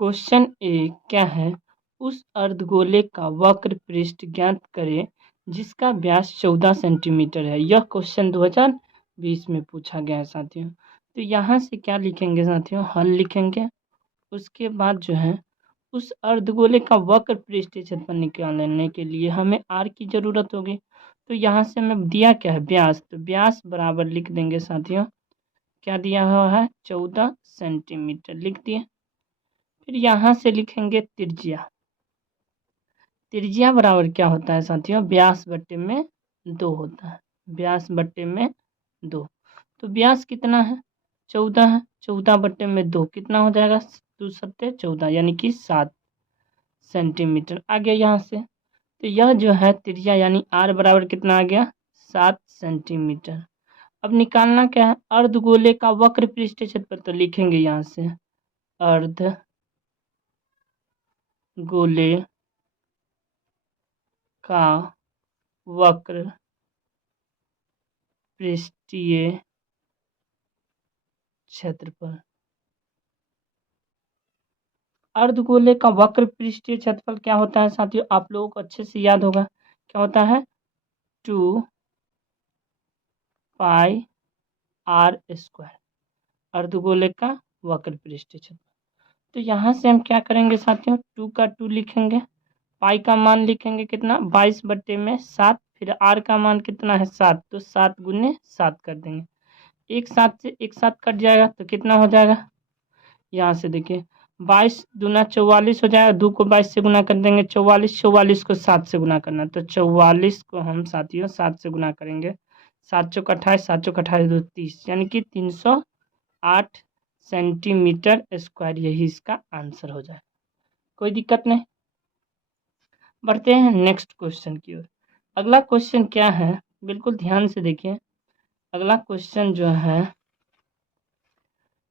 Question ए क्या है, उस अर्धगोले का वक्र पृष्ठ ज्ञात करें जिसका व्यास 14 सेंटीमीटर है। यह क्वेश्चन 2020 में पूछा गया है साथियों। तो यहाँ से क्या लिखेंगे साथियों, हल लिखेंगे। उसके बाद जो है उस अर्धगोले का वक्र पृष्ठ क्षेत्रफल निकालने के लिए हमें आर की ज़रूरत होगी। तो यहाँ से हमें दिया क्या है, व्यास। तो व्यास बराबर लिख देंगे साथियों, क्या दिया हुआ है, 14 सेंटीमीटर लिख दिए। फिर यहाँ से लिखेंगे त्रिज्या। त्रिज्या बराबर क्या होता है साथियों, व्यास बट्टे में 2 होता है, व्यास बट्टे में 2। तो व्यास कितना है, 14 है, 14 बट्टे में 2 कितना हो जाएगा, 2 सत्ते 14 यानी कि 7 सेंटीमीटर आ गया यहाँ से। तो यह जो है त्रिज्या यानी आर बराबर कितना आ गया, 7 सेंटीमीटर। अब निकालना क्या है, अर्धगोले का वक्र पृष्ठ क्षेत्रफल। तो लिखेंगे यहाँ से अर्धगोले का वक्र पृष्ठीय क्षेत्रफल। अर्धगोले का वक्र पृष्ठीय क्षेत्रफल क्या होता है साथियों, आप लोगों को अच्छे से याद होगा, क्या होता है, 2 पाई आर स्क्वायर, अर्धगोले का वक्र पृष्ठीय क्षेत्रफल। तो यहाँ से हम क्या करेंगे साथियों, 2 का 2 लिखेंगे, पाई का मान लिखेंगे कितना, 22 बट्टे में 7, फिर आर का मान कितना है 7, तो 7 गुने 7 कर देंगे। एक 7 से एक 7 कट जाएगा तो कितना हो जाएगा, यहाँ से देखिए 22 दूना 44 हो जाएगा, 2 को 22 से गुना कर देंगे 44, 44 को 7 से गुना करना, तो 44 को हम साथियों 7 से गुना करेंगे, 7 चौक 28, 7 चौक 28 2 30, यानी कि 308 सेंटीमीटर स्क्वायर, यही इसका आंसर हो जाए। कोई दिक्कत नहीं। बढ़ते हैं नेक्स्ट क्वेश्चन की ओर। अगला क्वेश्चन क्या है, बिल्कुल ध्यान से देखिए। अगला क्वेश्चन जो है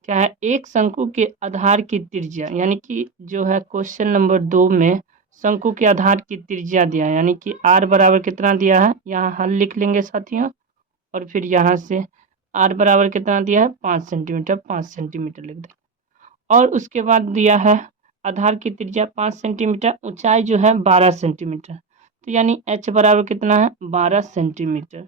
क्या है, एक शंकु के आधार की त्रिज्या, यानी कि जो है क्वेश्चन नंबर 2 में शंकु के आधार की त्रिज्या दिया है, यानी कि आर बराबर कितना दिया है, यहाँ हल लिख लेंगे साथियों। और फिर यहाँ से आर बराबर कितना दिया है, 5 सेंटीमीटर, 5 सेंटीमीटर लिख देंगे। और उसके बाद दिया है आधार की त्रिज्या 5 सेंटीमीटर, ऊंचाई जो है 12 सेंटीमीटर, तो यानी एच बराबर कितना है, 12 सेंटीमीटर।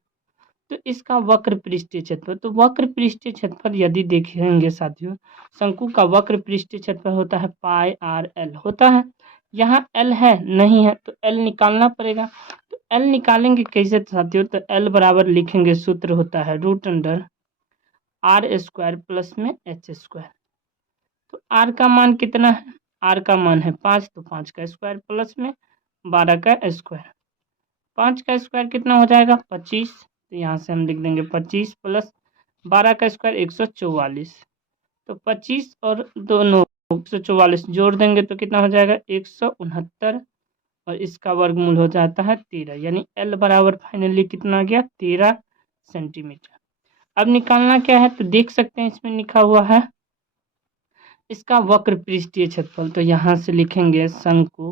तो इसका वक्र पृष्ठीय क्षेत्रफल, तो वक्र पृष्ठीय क्षेत्रफल यदि देखेंगे साथियों, शंकु का वक्र पृष्ठीय क्षेत्रफल होता है पाई आर एल होता है। यहाँ एल है नहीं है तो एल निकालना पड़ेगा। तो एल निकालेंगे कैसे साथियों, तो एल बराबर लिखेंगे, सूत्र होता है √अंडर आर स्क्वायर प्लस में एच स्क्वायर। तो आर का मान कितना है, आर का मान है 5, तो 5 का स्क्वायर प्लस में 12 का स्क्वायर, 5 का स्क्वायर कितना हो जाएगा 25, तो यहाँ से हम लिख देंगे 25 प्लस 12 का स्क्वायर 144, तो 25 और दोनों 144 जोड़ देंगे तो कितना हो जाएगा 169, और इसका वर्गमूल हो जाता है 13, यानी एल बराबर फाइनली कितना आ गया, 13 सेंटीमीटर। अब निकालना क्या है, तो देख सकते हैं इसमें लिखा हुआ है इसका वक्र पृष्ठीय क्षेत्रफल। तो यहाँ से लिखेंगे शंकु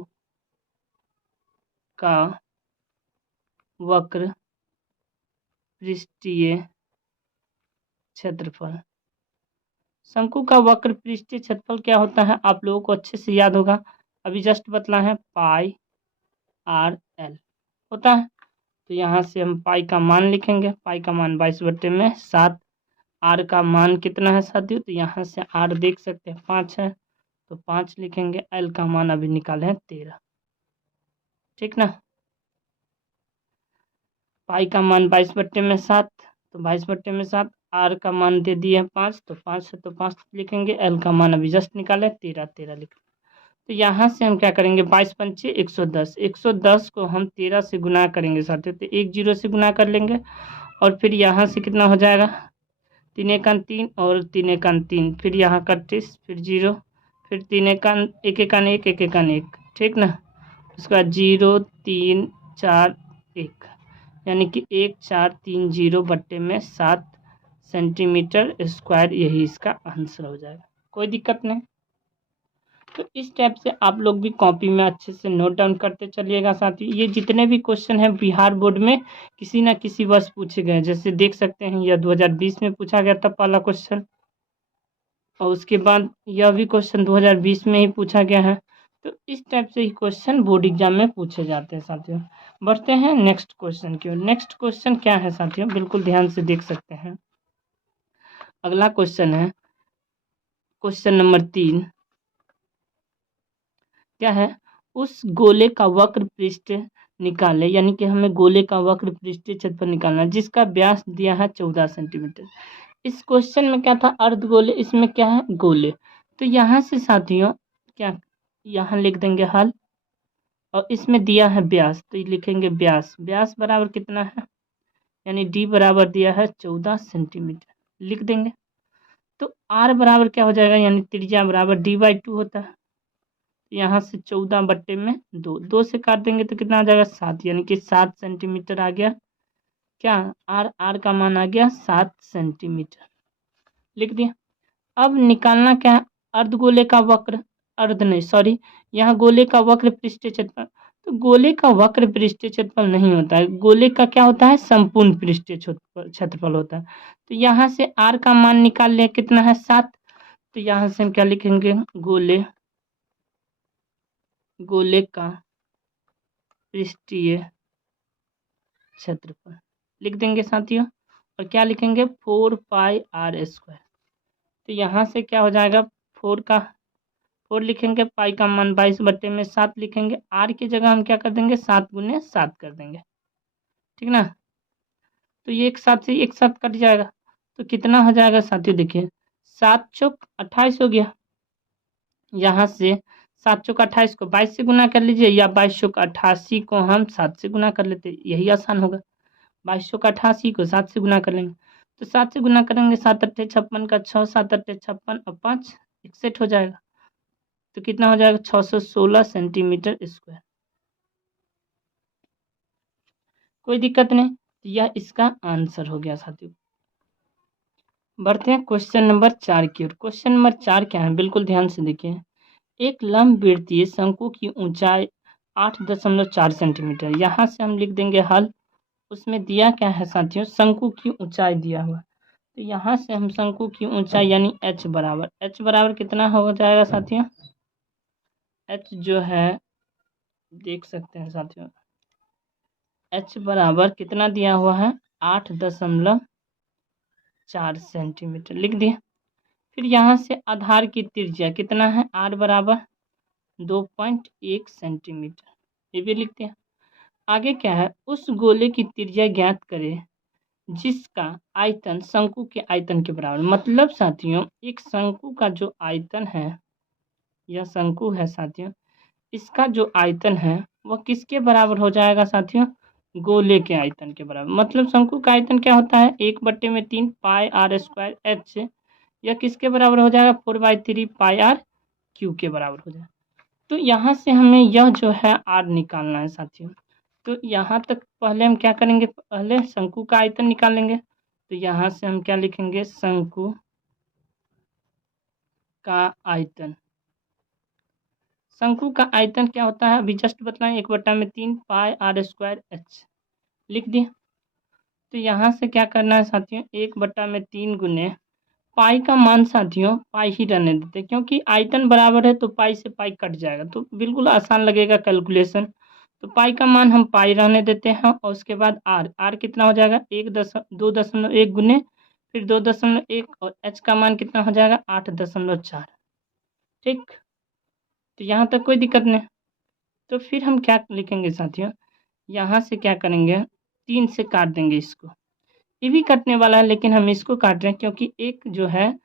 का वक्र पृष्ठीय क्षेत्रफल। शंकु का वक्र पृष्ठीय क्षेत्रफल क्या होता है, आप लोगों को अच्छे से याद होगा, अभी जस्ट बतला है, पाई आर एल होता है। तो यहाँ से हम पाई का मान लिखेंगे, पाई का मान 22 बट्टे में 7, आर का मान कितना है साथियों, तो यहाँ से आर देख सकते हैं 5 है, तो 5 लिखेंगे, एल का मान अभी निकाले हैं 13, ठीक ना। पाई का मान 22 बट्टे में 7, तो 22 बट्टे में 7, आर का मान दे दिए 5, तो 5 है तो 5 लिखेंगे, एल का मान अभी जस्ट निकाले 13, 13 लिखेंगे। तो यहाँ से हम क्या करेंगे, 22 पंचे 110, 110 को हम 13 से गुना करेंगे साथियों, तो 1 0 से गुना कर लेंगे, और फिर यहाँ से कितना हो जाएगा, 3 एकान 3 और 3 एकान 3, फिर यहाँ 31, फिर 0, फिर 3 एकान 1 एकान 1 1 एकान 1, ठीक ना। उसके बाद 0 3 4 1, यानी कि 1430 बट्टे में 7 सेंटीमीटर स्क्वायर, यही इसका आंसर हो जाएगा। कोई दिक्कत नहीं। तो इस टाइप से आप लोग भी कॉपी में अच्छे से नोट डाउन करते चलिएगा साथियों। ये जितने भी क्वेश्चन हैं बिहार बोर्ड में किसी ना किसी वर्ष पूछे गए, जैसे देख सकते हैं यह 2020 में पूछा गया था पहला क्वेश्चन, और उसके बाद यह भी क्वेश्चन 2020 में ही पूछा गया है। तो इस टाइप से ही क्वेश्चन बोर्ड एग्जाम में पूछे जाते हैं साथियों। बढ़ते हैं नेक्स्ट क्वेश्चन की ओर। नेक्स्ट क्वेश्चन क्या है साथियों, बिल्कुल ध्यान से देख सकते हैं। अगला क्वेश्चन है क्वेश्चन नंबर 3। क्या है, उस गोले का वक्र पृष्ठ निकाले, यानी कि हमें गोले का वक्र पृष्ठीय क्षेत्रफल निकालना है जिसका व्यास दिया है 14 सेंटीमीटर। इस क्वेश्चन में क्या था, अर्धगोले, इसमें क्या है, गोले। तो यहाँ से साथियों क्या, यहाँ लिख देंगे हल, और इसमें दिया है व्यास, तो ये लिखेंगे व्यास। व्यास बराबर कितना है, यानी डी बराबर दिया है 14 सेंटीमीटर, लिख देंगे। तो आर बराबर क्या हो जाएगा, यानी त्रिज्या बराबर डी/2 होता है। यहाँ से 14/2, 2 से काट देंगे तो कितना आ जाएगा 7, यानी कि 7 सेंटीमीटर आ गया। क्या, आर का मान आ गया 7 सेंटीमीटर, लिख दिया। अब निकालना क्या है, अर्धगोले का वक्र, अर्ध नहीं सॉरी, यहाँ गोले का वक्र पृष्ठीय क्षेत्रफल। तो गोले का वक्र पृष्ठीय क्षेत्रफल नहीं होता है, गोले का क्या होता है, संपूर्ण पृष्ठीय क्षेत्रफल होता है। तो यहाँ से आर का मान निकाल लिया, कितना है 7। तो यहाँ से हम क्या लिखेंगे, गोले का पृष्ठीय क्षेत्रफल लिख देंगे साथियों। और क्या लिखेंगे, 4πr²। तो यहाँ से क्या हो जाएगा, 4 लिखेंगे, पाई का मान 22/7 लिखेंगे। आर की जगह हम क्या कर देंगे, 7 × 7 कर देंगे, ठीक ना। तो ये एक साथ से एक साथ कट जाएगा, तो कितना हो जाएगा साथियों, देखिए 7 चौक 28 हो गया। यहाँ से 7 चौक 28 को 22 से गुना कर लीजिए, या 22 चौक 88 को हम 7 से गुना कर लेते, यही आसान होगा। 22 चौक 88 को 7 से गुना कर लेंगे, तो 7 से गुना करेंगे, 7 × 8 = 56 का 6, 7 × 8 = 56 और 5 61 हो जाएगा। तो कितना हो जाएगा, 616 सेंटीमीटर स्क्वायर। कोई दिक्कत नहीं, तो यह इसका आंसर हो गया साथियों। बढ़ते हैं क्वेश्चन नंबर 4 की ओर। क्वेश्चन नंबर 4 क्या है, बिल्कुल ध्यान से देखिए। एक लंबवृत्तीय शंकु की ऊंचाई 8.4 सेंटीमीटर, यहाँ से हम लिख देंगे हल। उसमें दिया क्या है साथियों, शंकु की ऊंचाई दिया हुआ। तो यहाँ से हम शंकु की ऊंचाई यानी h बराबर कितना हो जाएगा साथियों, h जो है देख सकते हैं साथियों, h बराबर कितना दिया हुआ है, 8.4 सेंटीमीटर, लिख दिया। फिर यहाँ से आधार की त्रिज्या कितना है, r बराबर 2.1 सेंटीमीटर, ये भी लिखते हैं। आगे क्या है, उस गोले की त्रिज्या ज्ञात करें जिसका आयतन शंकु के आयतन के बराबर। मतलब साथियों, एक शंकु का जो आयतन है, यह शंकु है साथियों, इसका जो आयतन है वह किसके बराबर हो जाएगा साथियों, गोले के आयतन के बराबर। मतलब शंकु का आयतन क्या होता है, 1/3 πr²h, यह किसके बराबर हो जाएगा, 4/3 πr³ के बराबर हो जाएगा। तो यहाँ से हमें यह जो है r निकालना है साथियों। तो यहाँ तक पहले हम क्या करेंगे, पहले शंकु का आयतन निकालेंगे। तो यहाँ से हम क्या लिखेंगे, शंकु का आयतन। शंकु का आयतन क्या होता है, अभी जस्ट बताएं, 1/3 πr²h, लिख दिए। तो यहाँ से क्या करना है साथियों, 1/3 गुने पाई का मान साथियों पाई ही रहने देते, क्योंकि आयतन बराबर है तो पाई से पाई कट जाएगा, तो बिल्कुल आसान लगेगा कैलकुलेशन। तो पाई का मान हम पाई रहने देते हैं, और उसके बाद आर कितना हो जाएगा, 2.1 गुने फिर 2.1, और h का मान कितना हो जाएगा, 8.4, ठीक। तो यहाँ तक कोई दिक्कत नहीं। तो फिर हम क्या लिखेंगे साथियों, यहाँ से क्या करेंगे, 3 से काट देंगे इसको, ये भी कटने वाला है लेकिन हम इसको काट रहे हैं क्योंकि एक जो है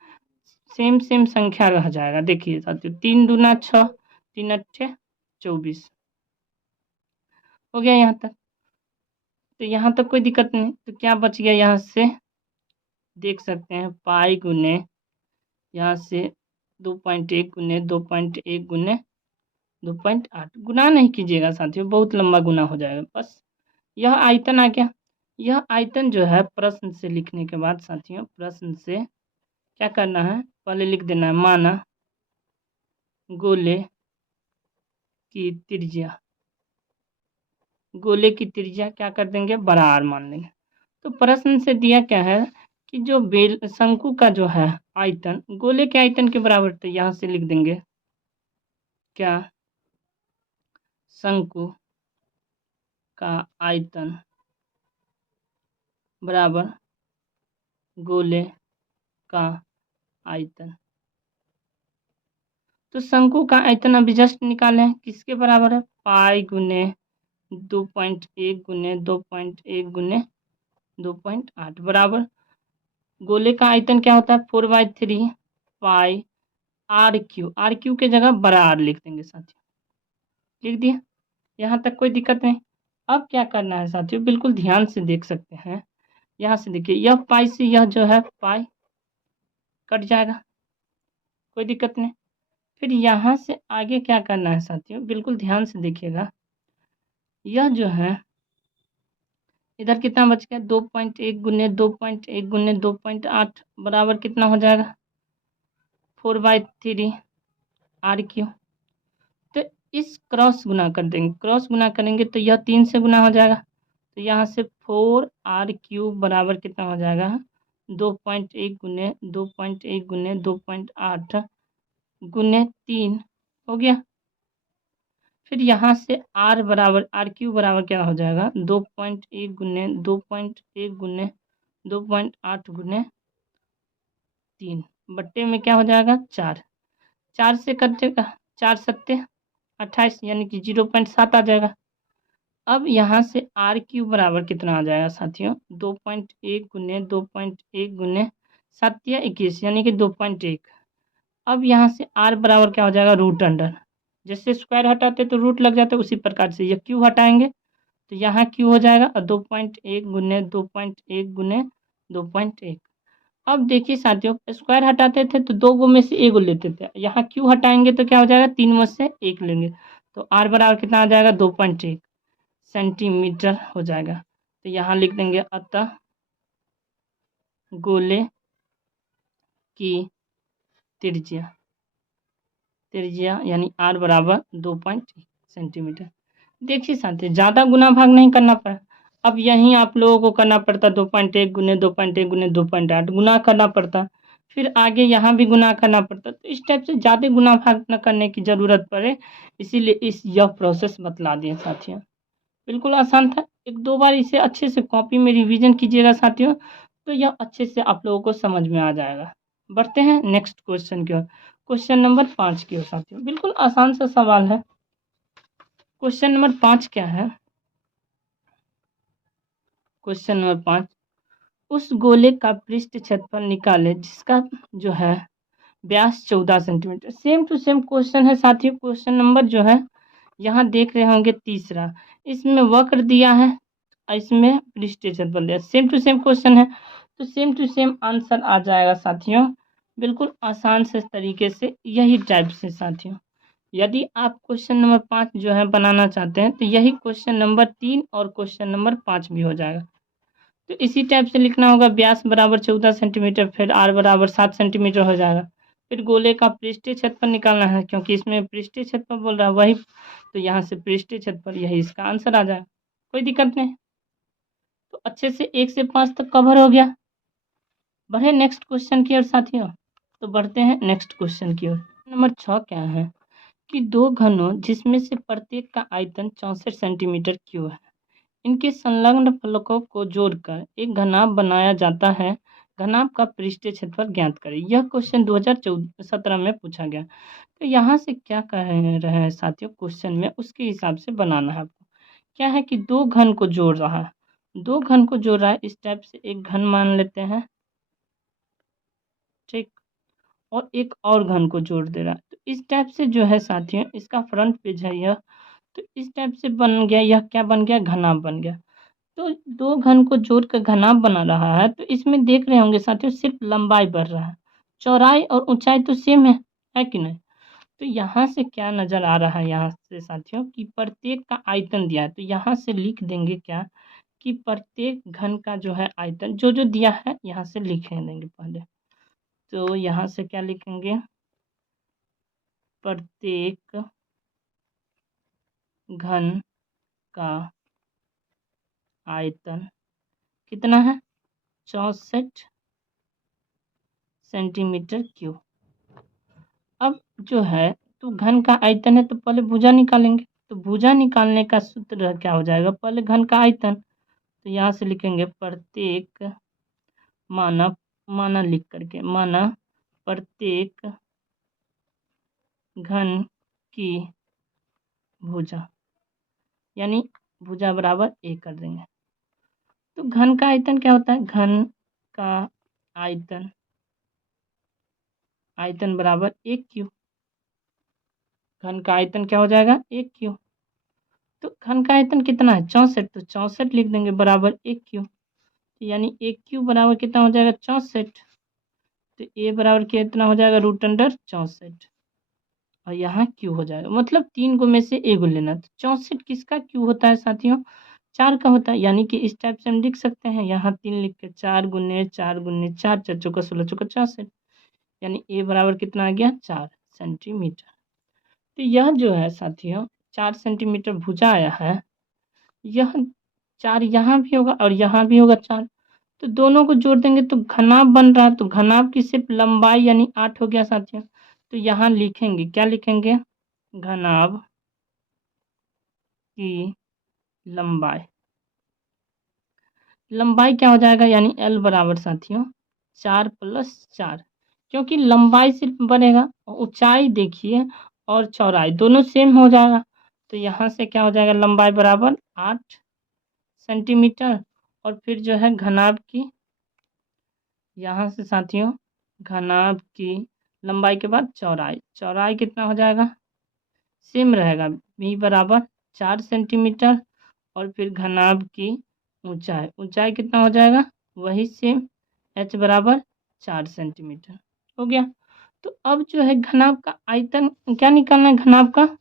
सेम संख्या रह जाएगा। देखिए साथियों, 3 दूना 6, 3 अट्ठे 24 हो गया यहाँ तक। तो यहाँ तक कोई दिक्कत नहीं। तो क्या बच गया, यहाँ से देख सकते हैं पाई गुने, यहाँ से 2.1 गुने 2.1 गुने 2.8, गुना नहीं कीजिएगा साथियों, बहुत लंबा गुना हो जाएगा। बस यह आयतन आ गया। यह आयतन जो है प्रश्न से लिखने के बाद साथियों, प्रश्न से क्या करना है, पहले लिख देना है, माना गोले की त्रिज्या, गोले की त्रिज्या क्या कर देंगे, बड़ा R मान लेंगे। तो प्रश्न से दिया क्या है कि जो शंकु का जो है आयतन गोले के आयतन के बराबर, तो यहाँ से लिख देंगे क्या, शंकु का आयतन बराबर गोले का आयतन। तो शंकु का आयतन अभी जस्ट निकाले, किसके बराबर है, पाई गुने 2.1 गुने 2.1 गुने 2.8 बराबर गोले का आयतन क्या होता है 4/3 पाई आर क्यू के जगह बड़ा आर लिख देंगे साथियों, लिख दिया। यहाँ तक कोई दिक्कत नहीं। अब क्या करना है साथियों, बिल्कुल ध्यान से देख सकते हैं। यहाँ से देखिए, यह पाई से यह जो है पाई कट जाएगा, कोई दिक्कत नहीं। फिर यहाँ से आगे क्या करना है साथियों, बिल्कुल ध्यान से देखिएगा। यह जो है इधर कितना बच गया, 2.1 गुने 2.1 गुने 2.8 बराबर कितना हो जाएगा, 4/3 आर क्यू। तो इस क्रॉस गुना कर देंगे, क्रॉस गुना करेंगे तो यह 3 से गुना हो जाएगा। तो यहाँ से 4r³ बराबर कितना हो जाएगा, 2.1 गुने 2.1 गुने 2.8 गुने 3 हो गया। फिर यहाँ से r³ बराबर क्या हो जाएगा, 2.1 गुने 2.1 गुने 2.8 गुने 3 बट्टे में क्या हो जाएगा 4, 4 से कटेगा, 4 सत्ते 28 यानी कि 0.7 आ जाएगा। अब यहाँ से r³ बराबर कितना आ जाएगा साथियों, 2.1 गुने 2.1 गुने 7 या 21 यानी कि 2.1। अब यहाँ से r बराबर क्या हो जाएगा, रूट अंडर, जैसे स्क्वायर हटाते तो रूट लग जाता है, उसी प्रकार से यह क्यू हटाएंगे तो यहाँ क्यू हो जाएगा, और 2.1 गुने 2.1 गुने 2.1। अब देखिए साथियों, स्क्वायर हटाते थे तो 2 गो में से 1 गो लेते थे, यहाँ क्यू हटाएंगे तो क्या हो जाएगा, 3 में से 1 लेंगे, तो r बराबर कितना आ जाएगा, 2.1 सेंटीमीटर हो जाएगा। तो यहाँ लिख देंगे, अतः गोले की त्रिज्या यानी r बराबर 2.1 सेंटीमीटर। देखिए साथियों, ज़्यादा गुना भाग नहीं करना पड़ा। अब यहीं आप लोगों को करना पड़ता 2.1 गुने 2.1 गुने 2.8 गुना करना पड़ता, फिर आगे यहाँ भी गुना करना पड़ता। तो इस टाइप से ज़्यादा गुना भाग न करने की ज़रूरत पड़े, इसीलिए यह प्रोसेस बतला दिए साथियों। बिल्कुल आसान था, 1-2 बार इसे अच्छे से कॉपी में रिवीजन कीजिएगा साथियों, तो यह अच्छे से आप लोगों को समझ में आ जाएगा। बढ़ते हैं नेक्स्ट क्वेश्चन की ओर, क्वेश्चन नंबर 5 की ओर साथियों। बिल्कुल आसान सा सवाल है। क्वेश्चन नंबर 5 क्या है, क्वेश्चन नंबर 5, उस गोले का पृष्ठ क्षेत्रफल निकाले जिसका जो है व्यास 14 centimetre. Same to same question है साथियों। क्वेश्चन नंबर जो है यहाँ देख रहे होंगे तीसरा, इसमें वक्र दिया है, इसमें पृष्ठीय क्षेत्रफल दिया, सेम टू सेम क्वेश्चन है, तो सेम टू सेम आंसर आ जाएगा साथियों, बिल्कुल आसान से तरीके से, यही टाइप से साथियों। यदि आप क्वेश्चन नंबर 5 जो है बनाना चाहते हैं तो यही क्वेश्चन नंबर 3 और क्वेश्चन नंबर 5 भी हो जाएगा। तो इसी टाइप से लिखना होगा, व्यास बराबर 14 सेंटीमीटर, फिर r बराबर 7 सेंटीमीटर हो जाएगा। फिर गोले का पृष्ठीय क्षेत्रफल निकालना है, क्योंकि इसमें पृष्ठीय क्षेत्रफल बोल रहा है वही, तो यहाँ से पृष्ठीय क्षेत्रफल, यही इसका आंसर आ जाएगा, कोई दिक्कत नहीं। तो अच्छे से 1 से 5 तक कवर हो गया। बढ़े नेक्स्ट क्वेश्चन की ओर साथियों, तो बढ़ते हैं नेक्स्ट क्वेश्चन की ओर। नंबर 6 क्या है कि 2 घनों जिसमें से प्रत्येक का आयतन 64 सेंटीमीटर क्यूब है, इनके संलग्न फलकों को जोड़कर एक घनाभ बनाया जाता है, घनाभ का पृष्ठीय क्षेत्रफल ज्ञात करें। यह क्वेश्चन 2017 में पूछा गया। तो यहाँ से क्या कह रहे हैं साथियों, क्वेश्चन में उसके हिसाब से बनाना है आपको। क्या है कि 2 घन को जोड़ रहा है, 2 घन को जोड़ रहा है, इस टाइप से एक घन मान लेते हैं, ठीक, और एक और घन को जोड़ दे रहा है। तो इस टाइप से जो है साथियों, इसका फ्रंट पेज है यह, तो इस टाइप से बन गया, यह क्या बन गया, घनाभ बन गया। तो 2 घन को जोड़कर घनाभ बना रहा है, तो इसमें देख रहे होंगे साथियों सिर्फ लंबाई बढ़ रहा है, चौड़ाई और ऊंचाई तो सेम है कि नहीं। तो यहाँ से क्या नजर आ रहा है, यहाँ से साथियों कि प्रत्येक का आयतन दिया है, तो यहाँ से लिख देंगे क्या कि प्रत्येक घन का जो है आयतन जो जो दिया है यहाँ से लिख देंगे पहले। तो यहाँ से क्या लिखेंगे, प्रत्येक घन का आयतन कितना है, 64 सेंटीमीटर क्यूब। अब जो है तो घन का आयतन है तो पहले भुजा निकालेंगे, तो भुजा निकालने का सूत्र क्या हो जाएगा, पहले घन का आयतन, तो यहाँ से लिखेंगे प्रत्येक माना लिख करके माना प्रत्येक घन की भुजा, यानी भुजा बराबर ए कर देंगे। तो घन का आयतन क्या होता है, घन का आयतन बराबर 1 क्यूब। घन का आयतन क्या हो जाएगा, 1 क्यूब। तो घन का आयतन कितना है, 64, तो 64 लिख देंगे बराबर 1 क्यूब। तो यानी 1 क्यूब बराबर कितना हो जाएगा, 64। तो ए बराबर कितना हो जाएगा, √64, और यहाँ क्यू हो जाएगा, मतलब 3 को में से ए को लेना। तो 64 किसका क्यू होता है साथियों, 4 का होता है। यानी कि इस टाइप से हम लिख सकते हैं, यहाँ 3 लिख के 4 गुने 4 गुने 4, 4 चौका 16 चौका 64, यानी ए बराबर कितना आ गया, 4 सेंटीमीटर। तो यह जो है साथियों 4 सेंटीमीटर भुजा आया है, यह 4 यहाँ भी होगा और यहाँ भी होगा 4, तो दोनों को जोड़ देंगे तो घनाभ बन रहा है। तो घनाभ की सिर्फ लंबाई यानी 8 हो गया साथियों। तो यहाँ लिखेंगे, क्या लिखेंगे, घनाभ की लंबाई क्या हो जाएगा, यानी L बराबर साथियों 4 + 4, क्योंकि लंबाई सिर्फ बनेगा, ऊंचाई देखिए और चौड़ाई दोनों सेम हो जाएगा। तो यहाँ से क्या हो जाएगा, लंबाई बराबर 8 सेंटीमीटर, और फिर जो है घनाभ की, यहाँ से साथियों घनाभ की लंबाई के बाद चौड़ाई कितना हो जाएगा, सेम रहेगा, b बराबर 4 सेंटीमीटर, और फिर घनाभ की ऊंचाई कितना हो जाएगा, वही सेम, h बराबर 4 सेंटीमीटर हो गया। तो अब जो है घनाभ का आयतन क्या निकालना है, घनाभ का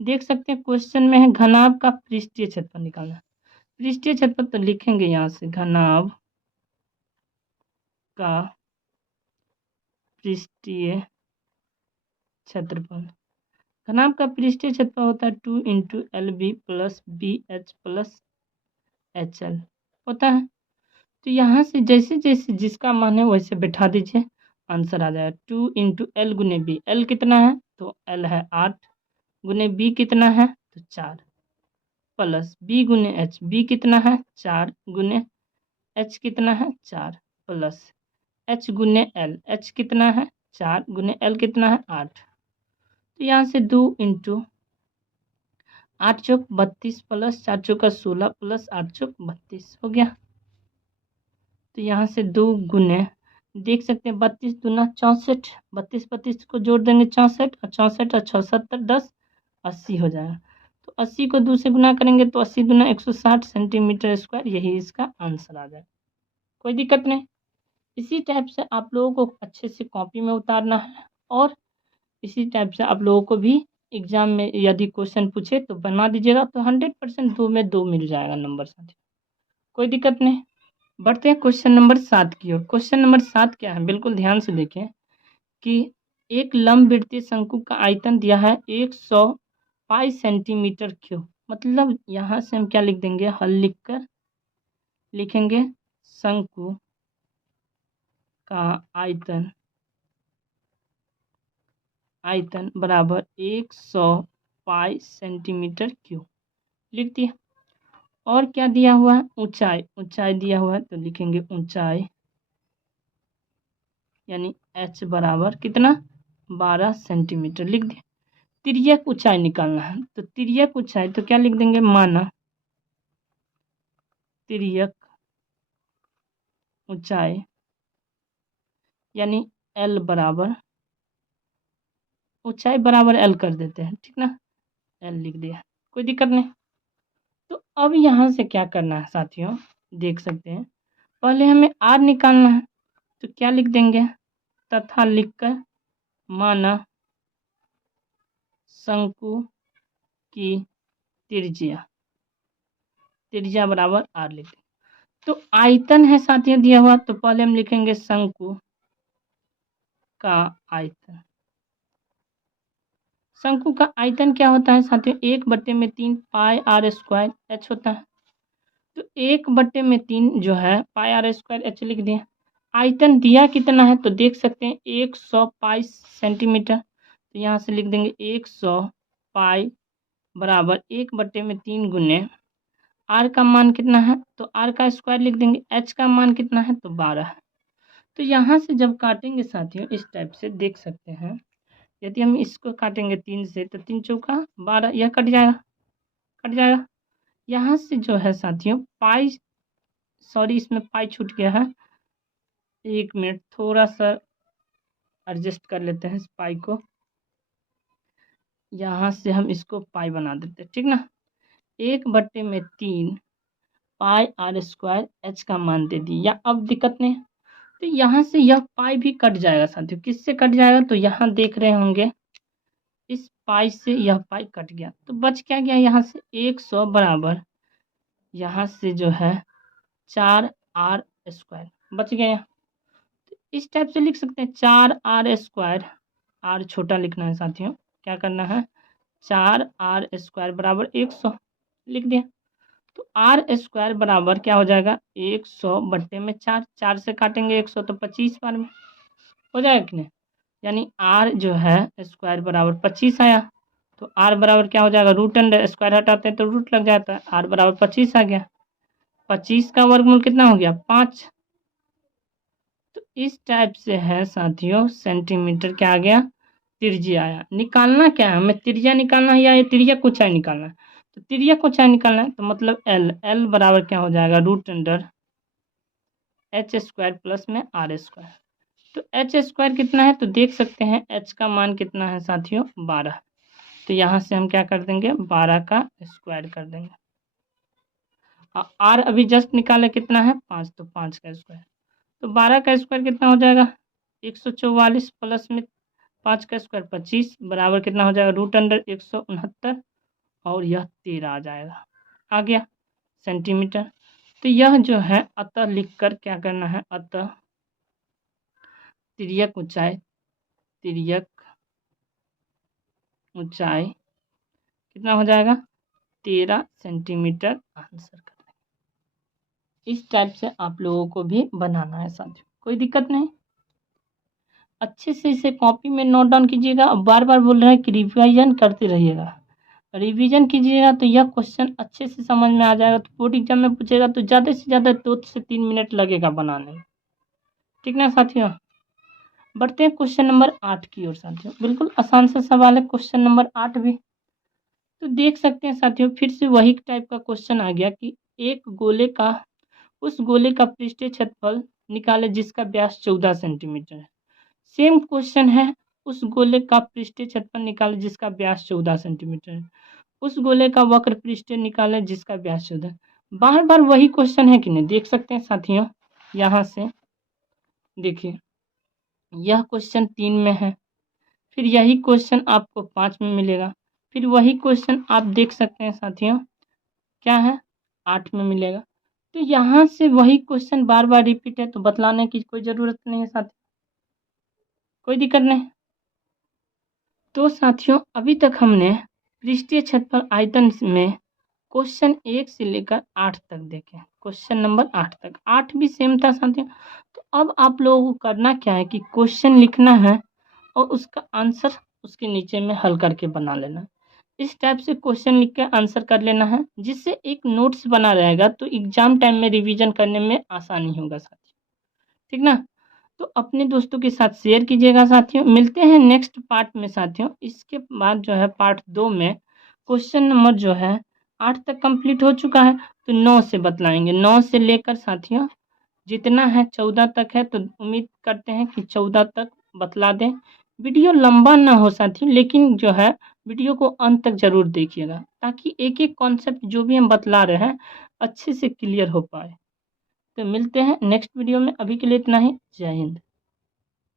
देख सकते हैं क्वेश्चन में है, घनाभ का पृष्ठीय क्षेत्रफल निकालना है। पृष्ठीय क्षेत्रफल तो लिखेंगे यहाँ से, घनाभ का पृष्ठीय क्षेत्रफल, घनाभ का पृष्ठीय क्षेत्रफल होता है 2 × LB + BH + HL होता है। तो यहाँ से जैसे जैसे जिसका मान है वैसे बैठा दीजिए, आंसर आ जाएगा 2 × L गुने B। L कितना है, तो L है 8, गुने B कितना है, तो 4, प्लस B गुने H, B कितना है 4, गुने H कितना है 4, प्लस H गुने L, H कितना है 4, गुने L कितना है 8। तो यहाँ से 2 × 8 चौक 32 प्लस 4 चौका 16 प्लस 8 चौक 32 हो गया। तो यहाँ से 2 गुने देख सकते हैं 32 दूना 64, 32 32 को जोड़ देंगे 64, और 64 और 6 70 10 80 हो जाएगा। तो 80 को 2 से गुना करेंगे तो 80 दूना 160 सेंटीमीटर स्क्वायर, यही इसका आंसर आ जाएगा। कोई दिक्कत नहीं। इसी टाइप से आप लोगों को अच्छे से कॉपी में उतारना है, और इसी टाइप से आप लोगों को भी एग्जाम में यदि क्वेश्चन पूछे तो बना दीजिएगा, तो 100% 2 में 2 मिल जाएगा नंबर साथ। कोई दिक्कत नहीं। बढ़ते हैं क्वेश्चन नंबर 7 की ओर। क्वेश्चन नंबर 7 क्या है, बिल्कुल ध्यान से देखें कि एक लंबवृत्तीय शंकु का आयतन दिया है 100 पाई सेंटीमीटर क्यूब। मतलब यहाँ से हम क्या लिख देंगे, हल लिखकर लिखेंगे शंकु का आयतन बराबर 100 पाई सेंटीमीटर क्यूब लिख दिया। और क्या दिया हुआ है, ऊंचाई दिया हुआ है, तो लिखेंगे ऊंचाई यानी h बराबर कितना 12 सेंटीमीटर लिख दिया। तिर्यक ऊंचाई निकालना है, तो तिर्यक ऊंचाई तो क्या लिख देंगे, माना तिर्यक ऊंचाई यानी L बराबर, ऊंचाई बराबर L कर देते हैं, ठीक ना, L लिख दिया, कोई दिक्कत नहीं। तो अब यहाँ से क्या करना है साथियों, देख सकते हैं पहले हमें R निकालना है, तो क्या लिख देंगे, तथा लिखकर माना शंकु की त्रिज्या बराबर R लिख देंगे। तो आयतन है साथियों दिया हुआ, तो पहले हम लिखेंगे शंकु का आयतन। शंकु का आयतन क्या होता है साथियों, 1/3 पाई R स्क्वायर H होता है। तो 1/3 जो है पाई R स्क्वायर H लिख दिए। आयतन दिया कितना है तो देख सकते हैं 100 पाई सेंटीमीटर। तो यहाँ से लिख देंगे 100 पाई बराबर 1/3 गुने आर का मान कितना है तो आर का स्क्वायर लिख देंगे। एच का मान कितना है तो 12 है। तो यहाँ से जब काटेंगे साथियों इस टाइप से देख सकते हैं, यदि हम इसको काटेंगे 3 से तो 3 चौका 12, यह कट जाएगा, कट जाएगा। यहाँ से जो है साथियों पाई, सॉरी इसमें पाई छूट गया है, 1 मिनट थोड़ा सा एडजस्ट कर लेते हैं इस पाई को। यहाँ से हम इसको पाई बना देते हैं, ठीक ना। 1/3 पाई आर स्क्वायर एच का मान दे दिया। अब दिक्कत नहीं। तो यहाँ से यह पाई भी कट जाएगा साथियों। किससे कट जाएगा तो यहाँ देख रहे होंगे इस पाई से यह पाई कट गया। तो बच क्या गया यहाँ से 100 बराबर यहाँ से जो है 4 आर स्क्वायर बच गया। तो इस टाइप से लिख सकते हैं 4 आर स्क्वायर, आर छोटा लिखना है साथियों, क्या करना है 4 आर स्क्वायर बराबर 100 लिख दिया। तो आर स्क्वायर बराबर क्या हो जाएगा 100/4, 4 से काटेंगे 100 तो 25 बार में हो जाएगा कि नहीं, यानी आर जो है स्क्वायर बराबर 25 आया। तो आर बराबर क्या हो जाएगा रूट अंडर, स्क्वायर हटाते हैं तो रूट लग जाता है, आर बराबर 25 आ गया। 25 का वर्गमूल कितना हो गया 5। तो इस टाइप से है साथियों सेंटीमीटर क्या आ गया त्रिज्या आया। निकालना क्या है हमें, त्रिज्या निकालना है या त्रिज्या को ऊंचाई निकालना है। तो त्रिज्या को ऊंचाई निकालना है तो मतलब एल बराबर क्या हो जाएगा root under H square plus में आर स्क्वायर। तो एच स्क्वायर कितना है तो देख सकते हैं एच का मान कितना है साथियों 12। तो यहाँ से हम क्या कर देंगे 12 का स्क्वायर कर देंगे। आर अभी जस्ट निकाले कितना है 5, तो 5 का स्क्वायर। तो 12 का स्क्वायर कितना हो जाएगा 144 प्लस में 5 का स्क्वायर 25 बराबर कितना हो जाएगा रूट अंडर 169 और यह 13 आ जाएगा, आ गया सेंटीमीटर। तो यह जो है अतः लिखकर क्या करना है, अतः तिर्यक ऊंचाई, तिर्यक ऊंचाई कितना हो जाएगा 13 सेंटीमीटर आंसर कर देंगे। इस टाइप से आप लोगों को भी बनाना है साथियों, कोई दिक्कत नहीं। अच्छे से इसे कॉपी में नोट डाउन कीजिएगा। बार बार बोल रहे हैं कि रिवीजन करते रहिएगा, रिवीजन कीजिएगा तो यह क्वेश्चन अच्छे से समझ में आ जाएगा। तो बोर्ड एग्जाम में पूछेगा तो ज़्यादा से ज़्यादा 2 से 3 मिनट लगेगा बनाने में, ठीक ना साथियों। बढ़ते हैं क्वेश्चन नंबर 8 की ओर साथियों। बिल्कुल आसान सा सवाल है क्वेश्चन नंबर 8 भी। तो देख सकते हैं साथियों फिर से वही टाइप का क्वेश्चन आ गया कि एक गोले का, उस गोले का पृष्ठीय क्षेत्रफल निकाले जिसका व्यास 14 सेंटीमीटर है। सेम क्वेश्चन है, उस गोले का पृष्ठीय क्षेत्रफल निकाले जिसका व्यास 14 सेंटीमीटर है। उस गोले का वक्र पृष्ठ निकाले जिसका व्यास 14। बार बार वही क्वेश्चन है कि नहीं, देख सकते हैं साथियों। यहाँ से देखिए यह क्वेश्चन 3 में है, फिर यही क्वेश्चन आपको 5 में मिलेगा, फिर वही क्वेश्चन आप देख सकते हैं साथियों क्या है 8 में मिलेगा। तो यहाँ से वही क्वेश्चन बार बार रिपीट है तो बतलाने की कोई ज़रूरत नहीं है साथियों, कोई दिक्कत नहीं। तो साथियों अभी तक हमने पृष्ठीय क्षेत्रफल आयतन में क्वेश्चन 1 से लेकर 8 तक देखें, क्वेश्चन नंबर 8 तक, 8 भी सेम था साथियों। तो अब आप लोगों को करना क्या है कि क्वेश्चन लिखना है और उसका आंसर उसके नीचे में हल करके बना लेना। इस टाइप से क्वेश्चन लिख के आंसर कर लेना है, जिससे एक नोट्स बना रहेगा तो एग्जाम टाइम में रिवीजन करने में आसानी होगा साथियों, ठीक ना। तो अपने दोस्तों के साथ शेयर कीजिएगा साथियों। मिलते हैं नेक्स्ट पार्ट में साथियों। इसके बाद जो है पार्ट 2 में क्वेश्चन नंबर जो है 8 तक कंप्लीट हो चुका है, तो 9 से बतलाएंगे। 9 से लेकर साथियों जितना है 14 तक है, तो उम्मीद करते हैं कि 14 तक बतला दें। वीडियो लंबा ना हो साथियों, लेकिन जो है वीडियो को अंत तक ज़रूर देखिएगा ताकि एक एक कॉन्सेप्ट जो भी हम बतला रहे हैं अच्छे से क्लियर हो पाए। तो मिलते हैं नेक्स्ट वीडियो में, अभी के लिए इतना ही। जय हिंद।